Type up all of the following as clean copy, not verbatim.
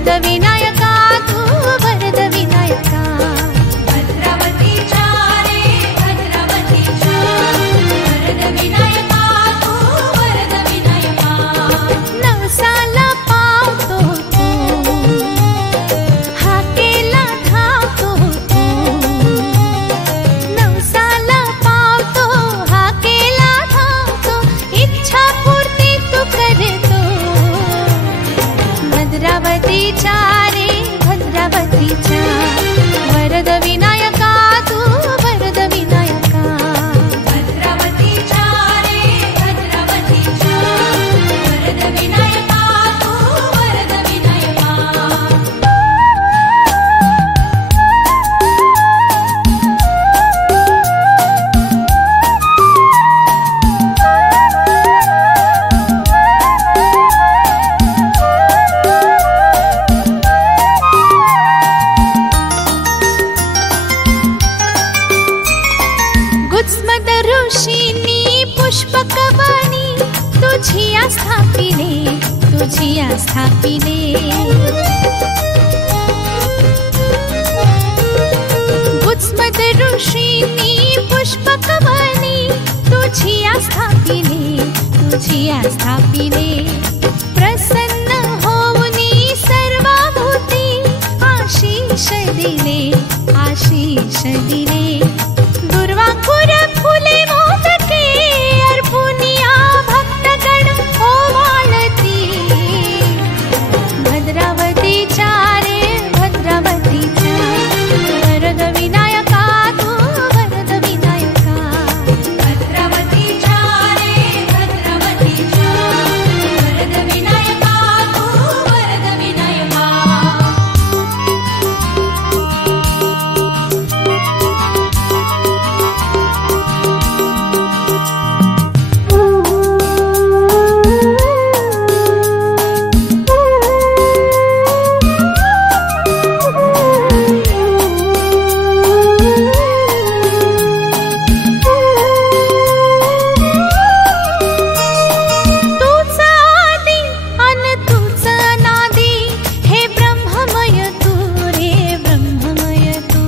वरद विनायका तू वरद विनायका भद्रावतीच्या रे भद्रावतीच्या वरद विनायका तू वरद विनायका नवसाला पावतो तू हाकेला धावतो तू नवसाला पावतो हाकेला धावतो इच्छा पूर्ती तू करतो भद्रावतीच्या रे भद्रावतीच्या वरद विनायका तू वरद विनायका भद्रावतीच्या रे भद्रावतीच्या वरद विनायका तू वरद विनायका गुत्स्मद ऋषींनी पुष्पकवनी तुझी स्थापिले तुझी स्थापिले गुत्स्मद ऋषींनी पुष्पकवनी तुझी स्थापिले तुझी स्थापिले प्रसन्न होऊनी सर्वभूती आशीष दिले आशीष दिले दुर्वांकुर फुले मोदके अर्पुनिया भक्तगण ओवाळती भद्रावतीच्या रे भद्रावतीच्या वरद विनायका तू वरद विनायका भद्रावतीच्या रे भद्रावतीच्या वरद विनायका तू वरद विनायका तूच आदि अन तूच अनादि हे ब्रह्ममय तू रे ब्रह्ममय तू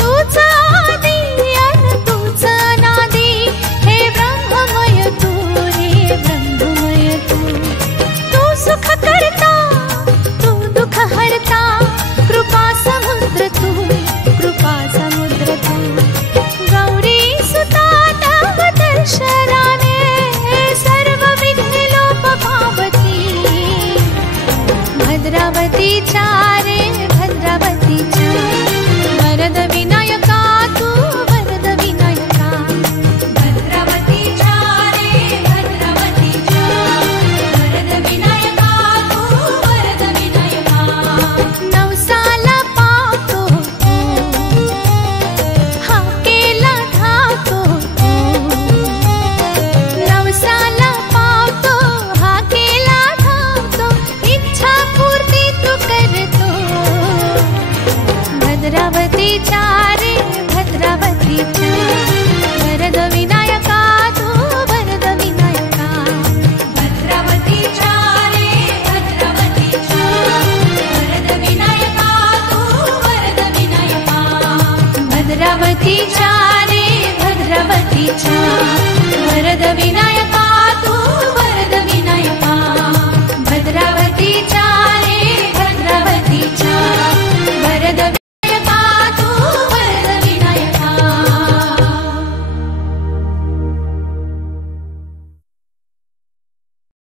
तूच आदि अन तूच अनादि हे ब्रह्ममय तू रे ब्रह्ममय तू तू सुख करता तू दुःख हरता कृपा समुद्र तू गौरी सुता तव दर्शनाने सर्व विघ्न लोप पावती भद्रावतीच्या रे भद्रावतीच्या वरद